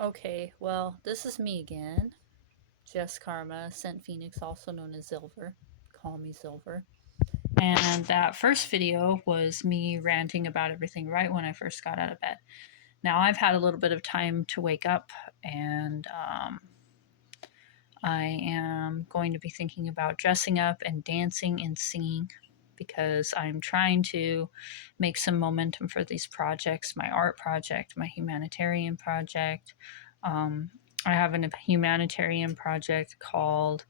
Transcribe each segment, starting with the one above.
Okay, well, this is me again, Jess Karma, AscentPhenix, also known as Silver. Call me Silver. And that first video was me ranting about everything right when I first got out of bed. Now I've had a little bit of time to wake up, and I am going to be thinking about dressing up and dancing and singing because I'm trying to make some momentum for these projects, my art project, my humanitarian project. Um, I have a humanitarian project called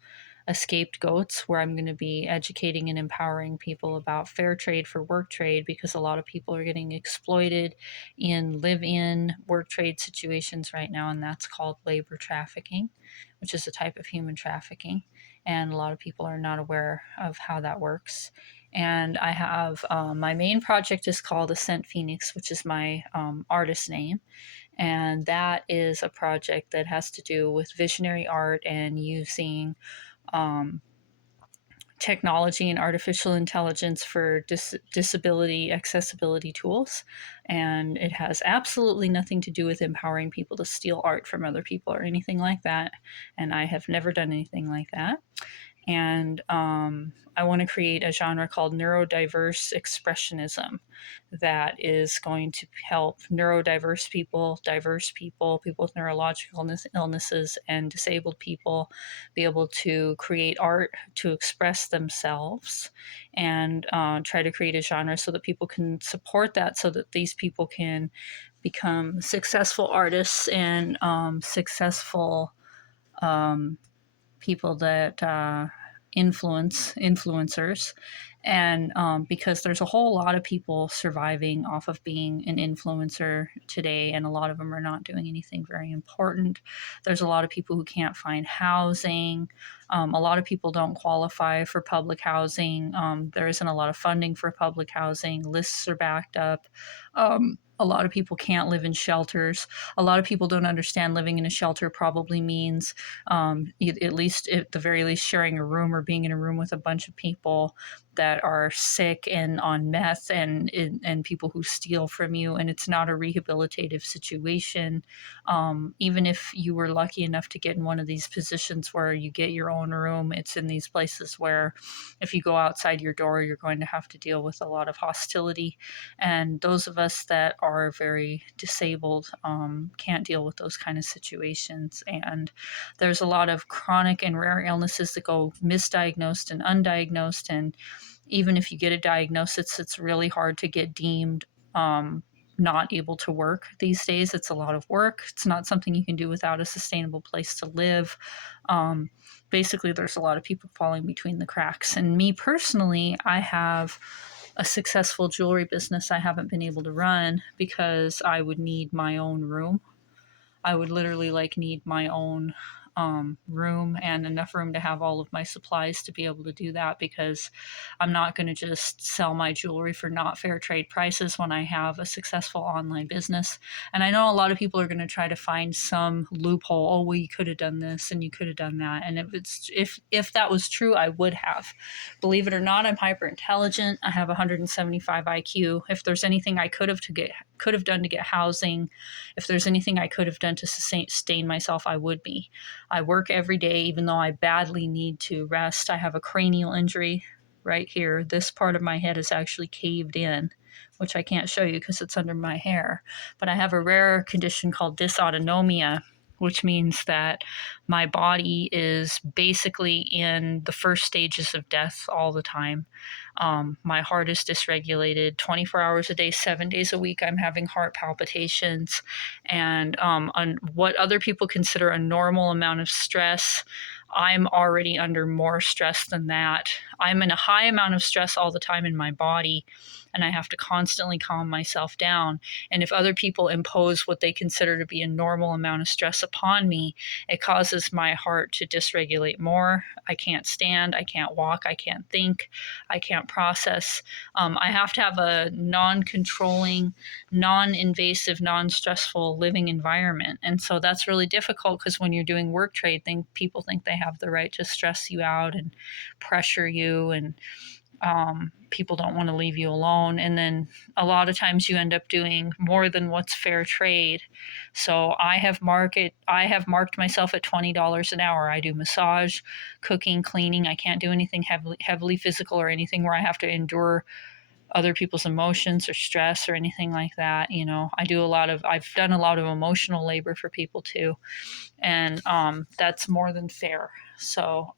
EscapedGoats, where I'm going to be educating and empowering people about fair trade for work trade, because a lot of people are getting exploited in live in work trade situations right now, and that's called labor trafficking, which is a type of human trafficking. And a lot of people are not aware of how that works. And I have my main project is called AscentPhenix, which is my artist name. And that is a project that has to do with visionary art and using um, technology and artificial intelligence for disability accessibility tools. And it has absolutely nothing to do with empowering people to steal art from other people or anything like that. And I have never done anything like that. And I want to create a genre called neuro-diverse expressionism that is going to help neurodiverse people, diverse people, people with neurological illnesses, and disabled people be able to create art to express themselves, and try to create a genre so that people can support that, so that these people can become successful artists and successful um, people that influencers. And because there's a whole lot of people surviving off of being an influencer today, and a lot of them are not doing anything very important. There's a lot of people who can't find housing. A lot of people don't qualify for public housing. There isn't a lot of funding for public housing. Lists are backed up. A lot of people can't live in shelters. A lot of people don't understand living in a shelter probably means, at least at the very least, sharing a room or being in a room with a bunch of people that are sick and on meth, and people who steal from you. And it's not a rehabilitative situation. Even if you were lucky enough to get in one of these positions where you get your own room, it's in these places where if you go outside your door, you're going to have to deal with a lot of hostility. And those of us that are very disabled can't deal with those kind of situations. And there's a lot of chronic and rare illnesses that go misdiagnosed and undiagnosed. And even if you get a diagnosis, it's really hard to get deemed not able to work these days. It's a lot of work. It's not something you can do without a sustainable place to live. Um, Basically, there's a lot of people falling between the cracks. And me personally, I have a successful jewelry business I haven't been able to run because I would need my own room. I would literally need my own room, and enough room to have all of my supplies to be able to do that, because I'm not going to just sell my jewelry for not fair trade prices when I have a successful online business. And I know a lot of people are going to try to find some loophole. Oh, well, you could have done this and you could have done that. And if that was true, I would have. Believe it or not, I'm hyper intelligent. I have 175 IQ. If there's anything I could have done to get housing, if there's anything I could have done to sustain myself, I would be. I work every day, even though I badly need to rest. I have a cranial injury right here. This part of my head is actually caved in, which I can't show you because it's under my hair. But I have a rare condition called dysautonomia, which means that my body is basically in the first stages of death all the time. My heart is dysregulated 24 hours a day, 7 days a week. I'm having heart palpitations. And on what other people consider a normal amount of stress, I'm already under more stress than that. I'm in a high amount of stress all the time in my body, and I have to constantly calm myself down. And if other people impose what they consider to be a normal amount of stress upon me, it causes my heart to dysregulate more. I can't stand, I can't walk, I can't think, I can't process. I have to have a non controlling, non invasive, non stressful living environment. And so that's really difficult, because when you're doing work trade, people think they have the right to stress you out and pressure you. And people don't want to leave you alone. And then a lot of times you end up doing more than what's fair trade. So I have marked myself at $20 an hour. I do massage, cooking, cleaning. I can't do anything heavily physical or anything where I have to endure other people's emotions or stress or anything like that. I've done a lot of emotional labor for people too. And that's more than fair. So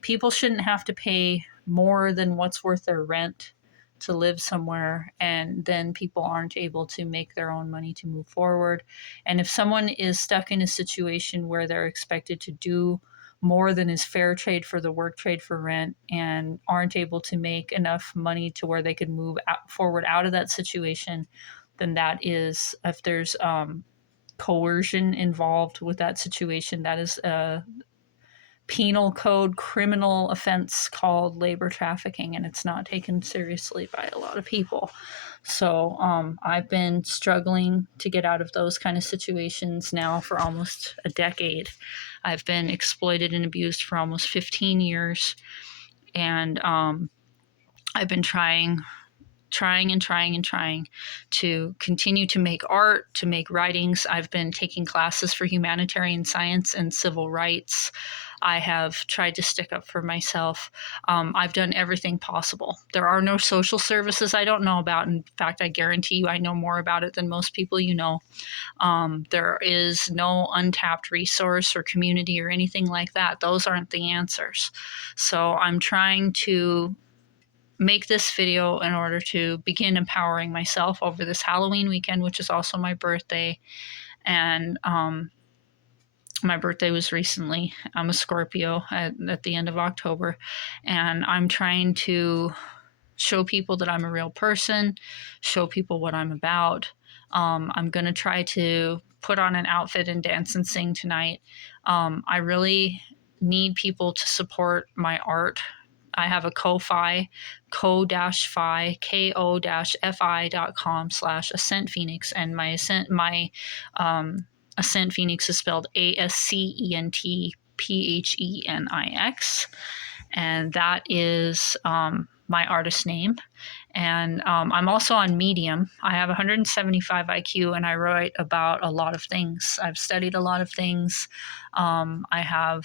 people shouldn't have to pay more than what's worth their rent to live somewhere, and then people aren't able to make their own money to move forward. And if someone is stuck in a situation where they're expected to do more than is fair trade for the work trade for rent and aren't able to make enough money to where they could move forward out of that situation, then that is, if there's coercion involved with that situation, that is a penal code criminal offense called labor trafficking, and it's not taken seriously by a lot of people. So I've been struggling to get out of those kind of situations now for almost a decade. I've been exploited and abused for almost 15 years, and I've been trying to continue to make art, to make writings. I've been taking classes for humanitarian science and civil rights. I have tried to stick up for myself. I've done everything possible. There are no social services I don't know about. In fact, I guarantee you I know more about it than most people you know. There is no untapped resource or community or anything like that. Those aren't the answers. So I'm trying to make this video in order to begin empowering myself over this Halloween weekend, which is also my birthday. And my birthday was recently. I'm a Scorpio at the end of October, and I'm trying to show people that I'm a real person, show people what I'm about. I'm going to try to put on an outfit and dance and sing tonight. I really need people to support my art. I have a Ko-Fi, ko-fi, ko-fi.com/AscentPhenix, and AscentPhenix is spelled AscentPhenix, and that is my artist name. And I'm also on Medium. I have 175 IQ, and I write about a lot of things. I've studied a lot of things. I have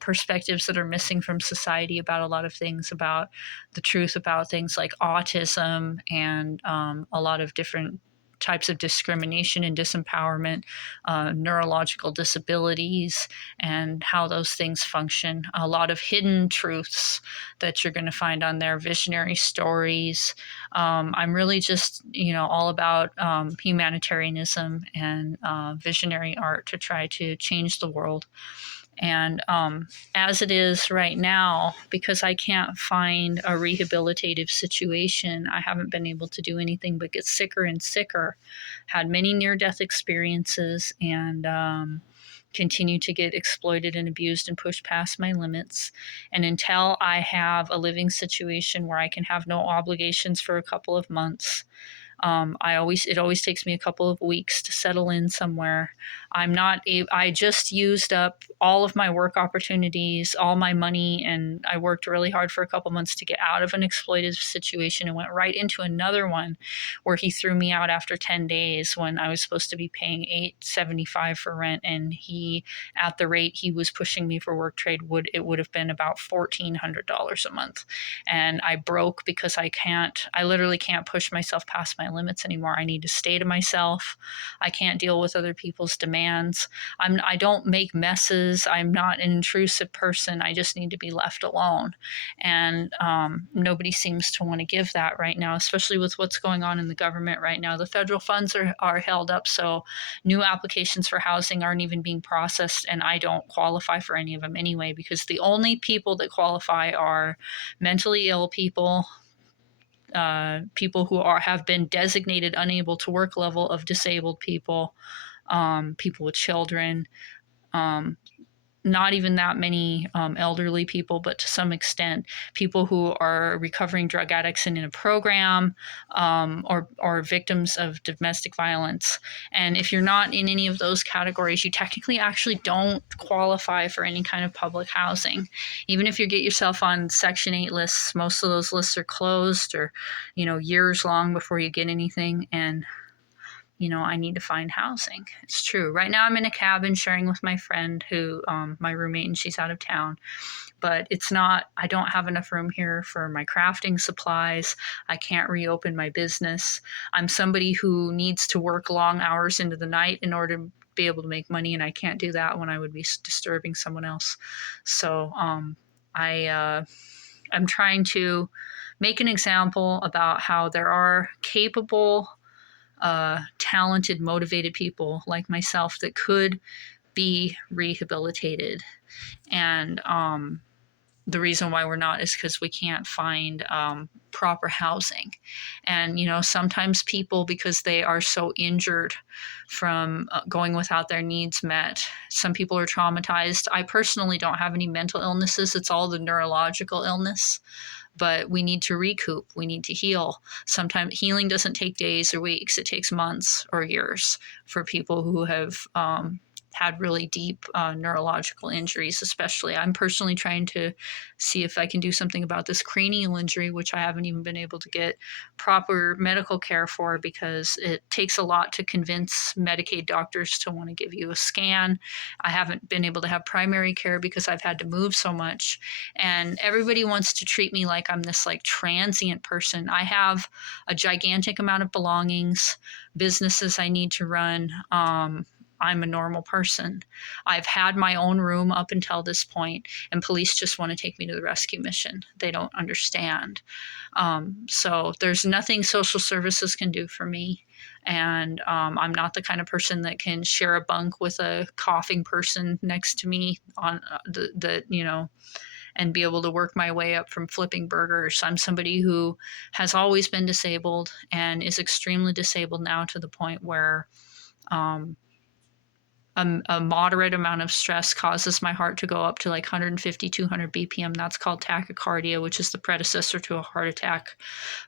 perspectives that are missing from society about a lot of things, about the truth about things like autism and a lot of different types of discrimination and disempowerment, neurological disabilities, and how those things function. A lot of hidden truths that you're going to find on there, visionary stories. I'm really just, all about humanitarianism and visionary art to try to change the world. And as it is right now, because I can't find a rehabilitative situation, I haven't been able to do anything but get sicker and sicker. Had many near-death experiences, and continue to get exploited and abused and pushed past my limits. And until I have a living situation where I can have no obligations for a couple of months, it always takes me a couple of weeks to settle in somewhere. I just used up all of my work opportunities, all my money, and I worked really hard for a couple months to get out of an exploitative situation and went right into another one where he threw me out after 10 days when I was supposed to be paying $875 for rent, and at the rate he was pushing me for work trade, it would have been about $1,400 a month. And I broke because I literally can't push myself past my limits anymore. I need to stay to myself. I can't deal with other people's demands. I don't make messes. I'm not an intrusive person. I just need to be left alone. And nobody seems to want to give that right now, especially with what's going on in the government right now. The federal funds are held up, so new applications for housing aren't even being processed, and I don't qualify for any of them anyway, because the only people that qualify are mentally ill people, people who have been designated unable to work level of disabled people, people with children, not even that many elderly people, but to some extent, people who are recovering drug addicts and in a program, or victims of domestic violence. And if you're not in any of those categories, you technically actually don't qualify for any kind of public housing. Even if you get yourself on Section 8 lists, most of those lists are closed, or, years long before you get anything. And I need to find housing. It's true. Right now, I'm in a cabin sharing with my friend my roommate, and she's out of town. But I don't have enough room here for my crafting supplies. I can't reopen my business. I'm somebody who needs to work long hours into the night in order to be able to make money, and I can't do that when I would be disturbing someone else. So I'm trying to make an example about how there are capable, talented, motivated people like myself that could be rehabilitated. And the reason why we're not is because we can't find proper housing. And, sometimes people, because they are so injured from going without their needs met, some people are traumatized. I personally don't have any mental illnesses, it's all the neurological illness. But we need to recoup. We need to heal. Sometimes healing doesn't take days or weeks. It takes months or years for people who have had really deep neurological injuries, especially. I'm personally trying to see if I can do something about this cranial injury, which I haven't even been able to get proper medical care for, because it takes a lot to convince Medicaid doctors to want to give you a scan. I haven't been able to have primary care because I've had to move so much. And everybody wants to treat me like I'm this transient person. I have a gigantic amount of belongings, businesses I need to run. I'm a normal person. I've had my own room up until this point, and police just want to take me to the rescue mission. They don't understand. So there's nothing social services can do for me. And I'm not the kind of person that can share a bunk with a coughing person next to me on and be able to work my way up from flipping burgers. I'm somebody who has always been disabled and is extremely disabled now, to the point where a moderate amount of stress causes my heart to go up to 150, 200 BPM. That's called tachycardia, which is the predecessor to a heart attack.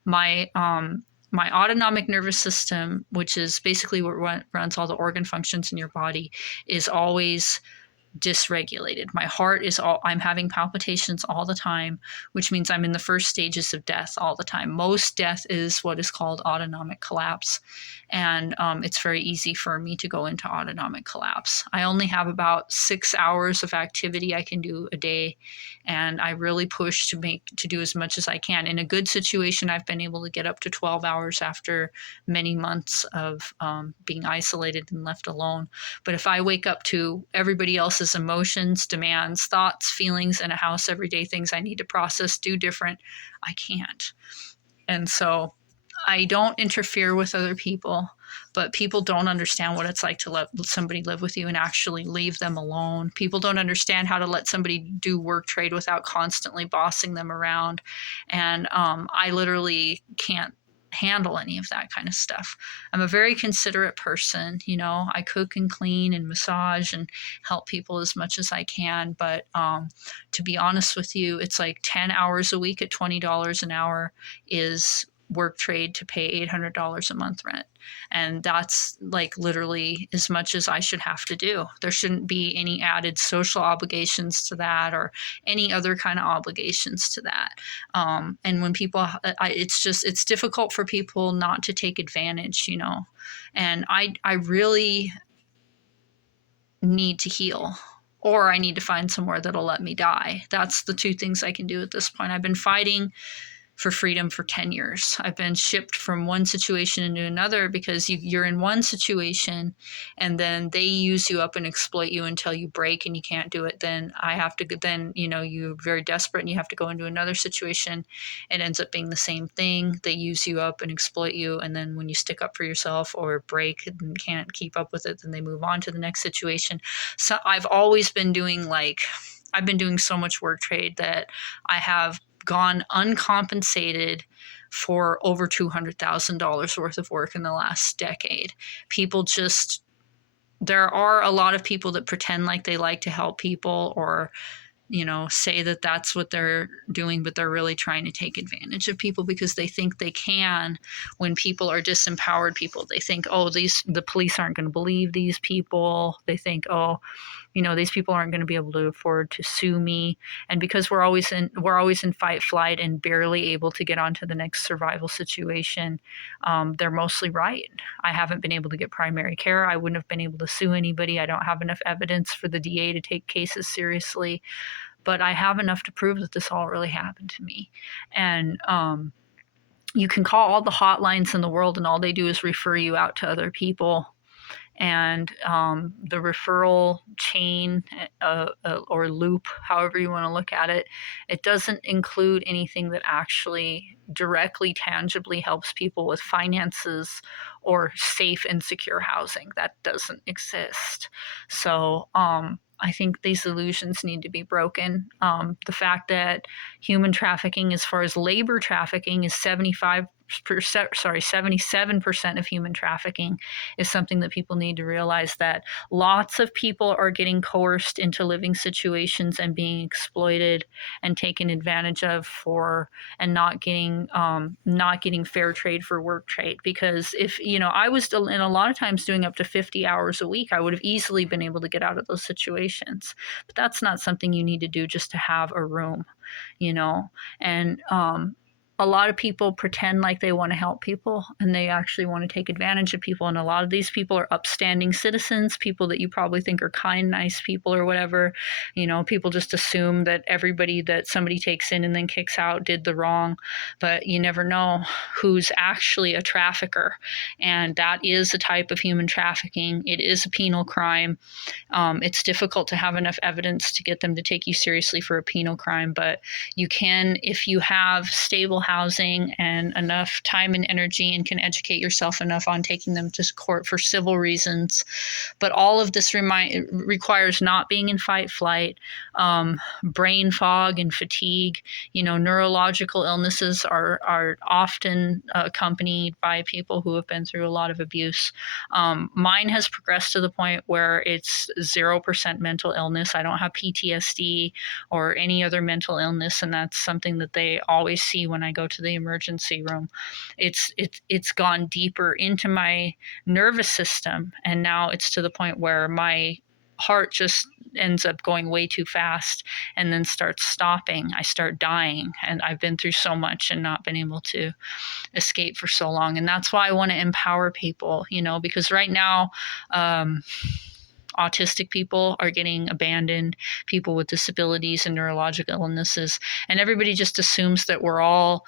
My autonomic nervous system, which is basically what runs all the organ functions in your body, is always dysregulated. My heart I'm having palpitations all the time, which means I'm in the first stages of death all the time. Most death is what is called autonomic collapse. And it's very easy for me to go into autonomic collapse. I only have about 6 hours of activity I can do a day. And I really push to do as much as I can. In a good situation, I've been able to get up to 12 hours after many months of being isolated and left alone. But if I wake up to everybody else's emotions, demands, thoughts, feelings in a house every day, things I need to process, do different, I can't. And so I don't interfere with other people, but people don't understand what it's like to let somebody live with you and actually leave them alone. People don't understand how to let somebody do work trade without constantly bossing them around. And I literally can't handle any of that kind of stuff. I'm a very considerate person. I cook and clean and massage and help people as much as I can. But to be honest with you, it's 10 hours a week at $20 an hour is work trade to pay $800 a month rent. And that's literally as much as I should have to do. There shouldn't be any added social obligations to that, or any other kind of obligations to that. And when people, it's difficult for people not to take advantage, and I really need to heal, or I need to find somewhere that'll let me die. That's the two things I can do at this point. I've been fighting for freedom for 10 years. I've been shipped from one situation into another, because you're in one situation and then they use you up and exploit you until you break and you can't do it. Then you're very desperate and you have to go into another situation. It ends up being the same thing. They use you up and exploit you. And then when you stick up for yourself or break and can't keep up with it, then they move on to the next situation. So I've always been doing I've been doing so much work trade that I have gone uncompensated for over $200,000 worth of work in the last decade. People just there are a lot of people that pretend like they like to help people, or say that that's what they're doing, but they're really trying to take advantage of people because they think they can. When people are disempowered people, they think, oh, the police aren't going to believe these people. They think, oh, these people aren't going to be able to afford to sue me. And because we're always in fight flight and barely able to get onto the next survival situation, they're mostly right. I haven't been able to get primary care. I wouldn't have been able to sue anybody. I don't have enough evidence for the DA to take cases seriously, but I have enough to prove that this all really happened to me. And you can call all the hotlines in the world, and all they do is refer you out to other people. And the referral chain or loop, however you want to look at it, it doesn't include anything that actually directly, tangibly helps people with finances or safe and secure housing. That doesn't exist. So I think these illusions need to be broken. The fact that human trafficking, as far as labor trafficking, is 77% of human trafficking, is something that people need to realize, that lots of people are getting coerced into living situations and being exploited and taken advantage of and not getting fair trade for work trade. Because if I was still in a lot of times doing up to 50 hours a week, I would have easily been able to get out of those situations. But that's not something you need to do just to have a room, and a lot of people pretend like they want to help people, and they actually want to take advantage of people. And a lot of these people are upstanding citizens, people that you probably think are kind, nice people or whatever. People just assume that everybody that somebody takes in and then kicks out did the wrong, but you never know who's actually a trafficker. And that is a type of human trafficking. It is a penal crime. It's difficult to have enough evidence to get them to take you seriously for a penal crime, but you can, if you have stable housing and enough time and energy and can educate yourself enough on taking them to court for civil reasons. But all of this requires not being in fight flight, brain fog and fatigue. Neurological illnesses are often accompanied by people who have been through a lot of abuse. Mine has progressed to the point where it's 0% mental illness. I don't have PTSD or any other mental illness, and that's something that they always see when I go to the emergency room. It's gone deeper into my nervous system, and now it's to the point where my heart just ends up going way too fast and then starts stopping. I start dying, and I've been through so much and not been able to escape for so long. And that's why I want to empower people, because right now autistic people are getting abandoned, people with disabilities and neurological illnesses, and everybody just assumes that we're all,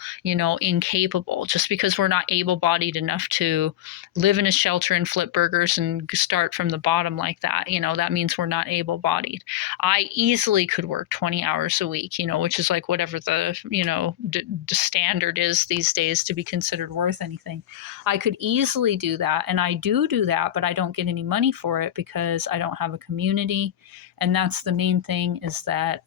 incapable just because we're not able-bodied enough to live in a shelter and flip burgers and start from the bottom like that. That means we're not able-bodied. I easily could work 20 hours a week, which is like whatever the, the standard is these days to be considered worth anything. I could easily do that, and I do that, but I don't get any money for it because I don't have a community. And that's the main thing, is that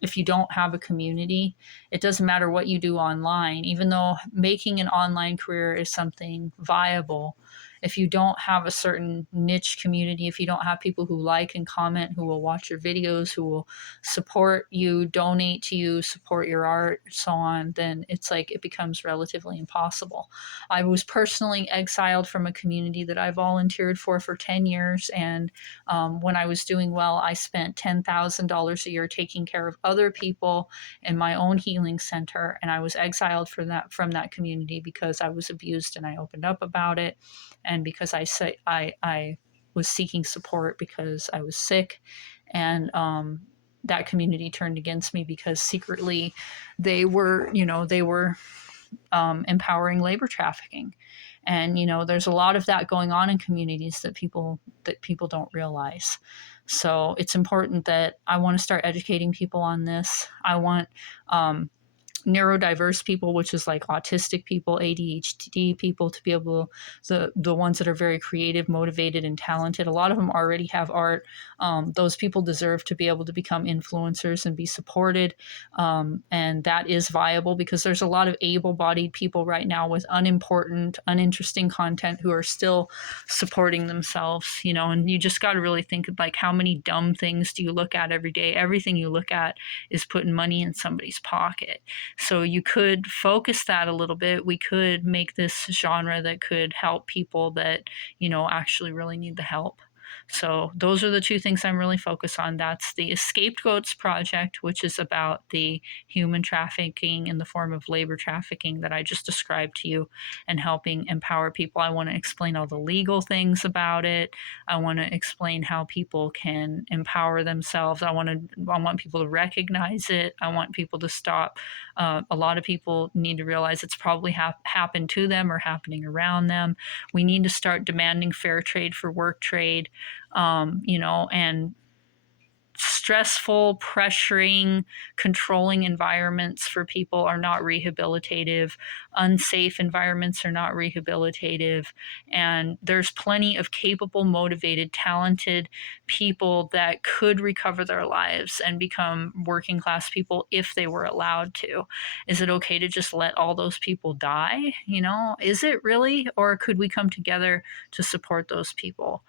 if you don't have a community, it doesn't matter what you do online. Even though making an online career is something viable, if you don't have a certain niche community, if you don't have people who like and comment, who will watch your videos, who will support you, donate to you, support your art, so on, then it's like it becomes relatively impossible. I was personally exiled from a community that I volunteered for 10 years. And when I was doing well, I spent $10,000 a year taking care of other people in my own healing center. And I was exiled from that community because I was abused, and I opened up about it. And because I was seeking support because I was sick, and that community turned against me because secretly they were empowering labor trafficking. And there's a lot of that going on in communities that people don't realize. So it's important that I want to start educating people on this. I want neurodiverse people, which is like autistic people, ADHD people, to be able, the ones that are very creative, motivated, and talented. A lot of them already have art. Those people deserve to be able to become influencers and be supported. And that is viable because there's a lot of able-bodied people right now with unimportant, uninteresting content who are still supporting themselves, you know, and you just got to really think of like how many dumb things do you look at every day? Everything you look at is putting money in somebody's pocket. So you could focus that a little bit. We could make this genre that could help people that, you know, actually really need the help. So those are the two things I'm really focused on. That's the EscapedGoats project, which is about the human trafficking in the form of labor trafficking that I just described to you, and helping empower people. I want to explain all the legal things about it. I want to explain how people can empower themselves. I want people to recognize it. I want people to stop. A lot of people need to realize it's probably happened to them or happening around them. We need to start demanding fair trade for work trade, you know, and stressful, pressuring, controlling environments for people are not rehabilitative. Unsafe environments are not rehabilitative. And there's plenty of capable, motivated, talented people that could recover their lives and become working class people if they were allowed to. Is it okay to just let all those people die? You know, is it really? Or could we come together to support those people?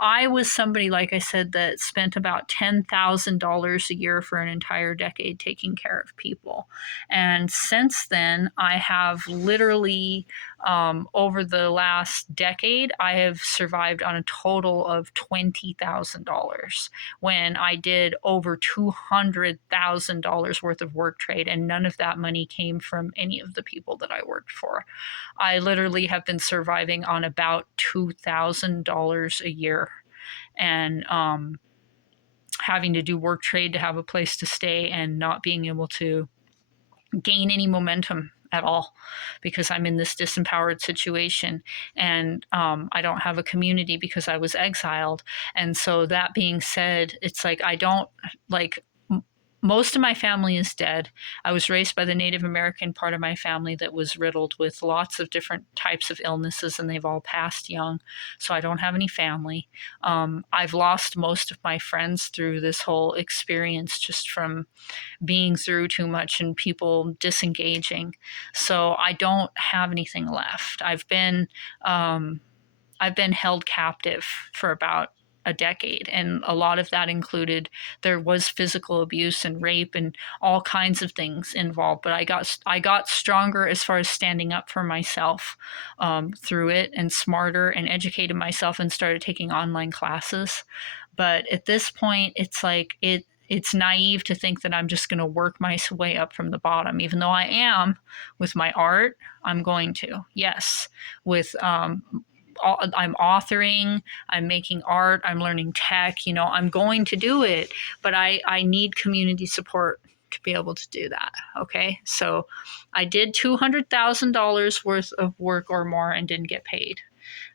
I was somebody, like I said, that spent about $10,000 a year for an entire decade taking care of people. And since then, I have literally, over the last decade, I have survived on a total of $20,000 when I did over $200,000 worth of work trade, and none of that money came from any of the people that I worked for. I literally have been surviving on about $2,000 a year, and having to do work trade to have a place to stay and not being able to gain any momentum at all because I'm in this disempowered situation, and I don't have a community because I was exiled. And so that being said, it's like I don't like most of my family is dead. I was raised by the Native American part of my family that was riddled with lots of different types of illnesses, and they've all passed young. So I don't have any family. I've lost most of my friends through this whole experience just from being through too much and people disengaging. So I don't have anything left. I've been held captive for about a decade, and a lot of that included there was physical abuse and rape and all kinds of things involved. But I got stronger as far as standing up for myself through it, and smarter, and educated myself, and started taking online classes. But at this point, it's like it's naive to think that I'm just going to work my way up from the bottom, even though I am with my art. I'm going to, yes, with I'm authoring, I'm making art, I'm learning tech, you know, I'm going to do it, but I need community support to be able to do that. Okay. So I did $200,000 worth of work or more and didn't get paid.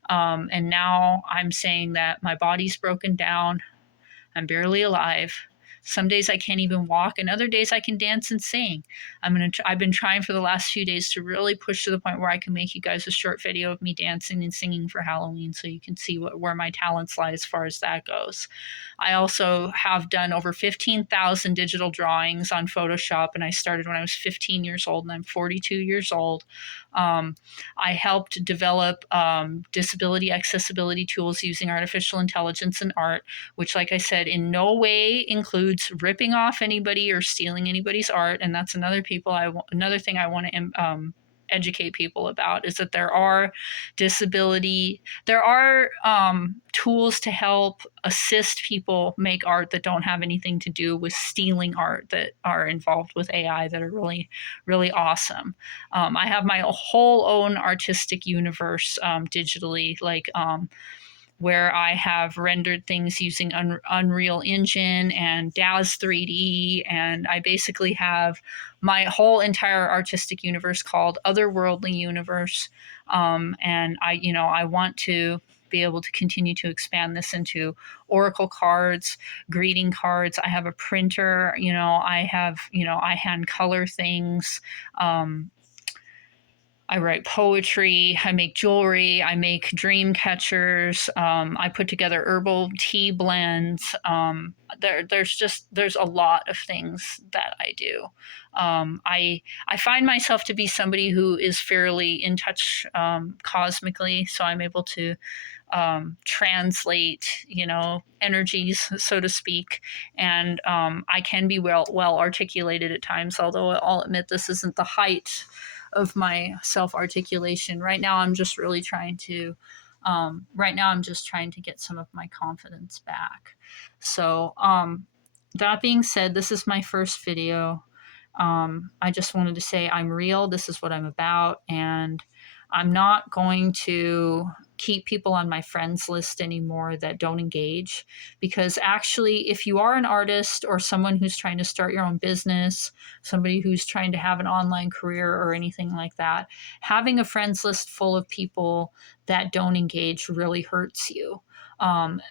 And now I'm saying that my body's broken down. I'm barely alive. Some days I can't even walk, and other days I can dance and sing. I've been trying for the last few days to really push to the point where I can make you guys a short video of me dancing and singing for Halloween, so you can see where my talents lie as far as that goes. I also have done over 15,000 digital drawings on Photoshop, and I started when I was 15 years old, and I'm 42 years old. I helped develop disability accessibility tools using artificial intelligence and art, which, like I said, in no way includes ripping off anybody or stealing anybody's art. And that's another thing I want to educate people about, is that there are tools to help assist people make art that don't have anything to do with stealing art, that are involved with AI, that are really, really awesome. I have my whole own artistic universe digitally, where I have rendered things using Unreal Engine and DAZ 3D, and I basically have my whole entire artistic universe called Otherworldly Universe. And I want to be able to continue to expand this into oracle cards, greeting cards. I have a printer, I hand color things. I write poetry, I make jewelry, I make dream catchers, I put together herbal tea blends. There's a lot of things that I do. I find myself to be somebody who is fairly in touch cosmically, so I'm able to translate, energies, so to speak, and I can be well articulated at times. Although I'll admit this isn't the height of my self articulation right now. Right now I'm just trying to get some of my confidence back. So that being said, this is my first video. I just wanted to say I'm real. This is what I'm about, and I'm not going to keep people on my friends list anymore that don't engage, because actually, if you are an artist or someone who's trying to start your own business, somebody who's trying to have an online career or anything like that, having a friends list full of people that don't engage really hurts you.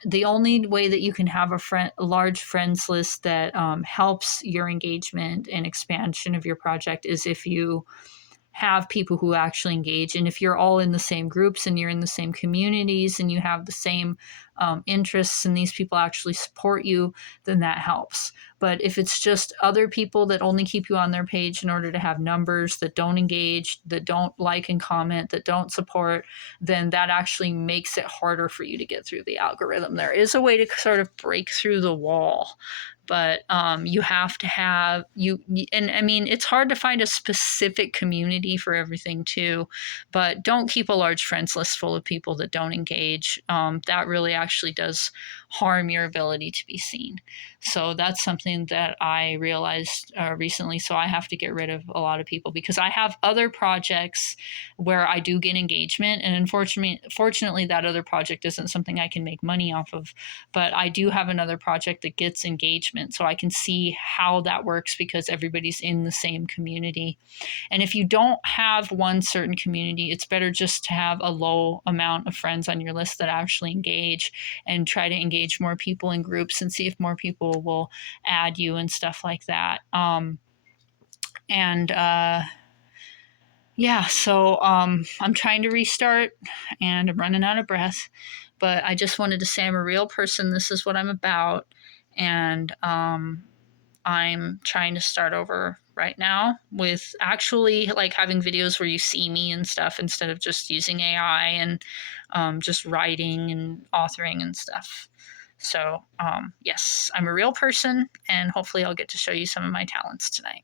The only way that you can have a large friends list that helps your engagement and expansion of your project is if you have people who actually engage. And if you're all in the same groups and you're in the same communities and you have the same interests and these people actually support you, then that helps. But if it's just other people that only keep you on their page in order to have numbers, that don't engage, that don't like and comment, that don't support, then that actually makes it harder for you to get through the algorithm. There is a way to sort of break through the wall, but you have to have and I mean, it's hard to find a specific community for everything too, but don't keep a large friends list full of people that don't engage. That really actually does harm your ability to be seen. So that's something that I realized recently. So I have to get rid of a lot of people because I have other projects where I do get engagement, and fortunately that other project isn't something I can make money off of, but I do have another project that gets engagement, so I can see how that works because everybody's in the same community. And if you don't have one certain community, it's better just to have a low amount of friends on your list that actually engage, and try to engage more people in groups and see if more people will add you and stuff like that. So I'm trying to restart and I'm running out of breath, but I just wanted to say I'm a real person. This is what I'm about. And I'm trying to start over right now with actually like having videos where you see me and stuff instead of just using AI and just writing and authoring and stuff. So yes, I'm a real person, and hopefully I'll get to show you some of my talents tonight.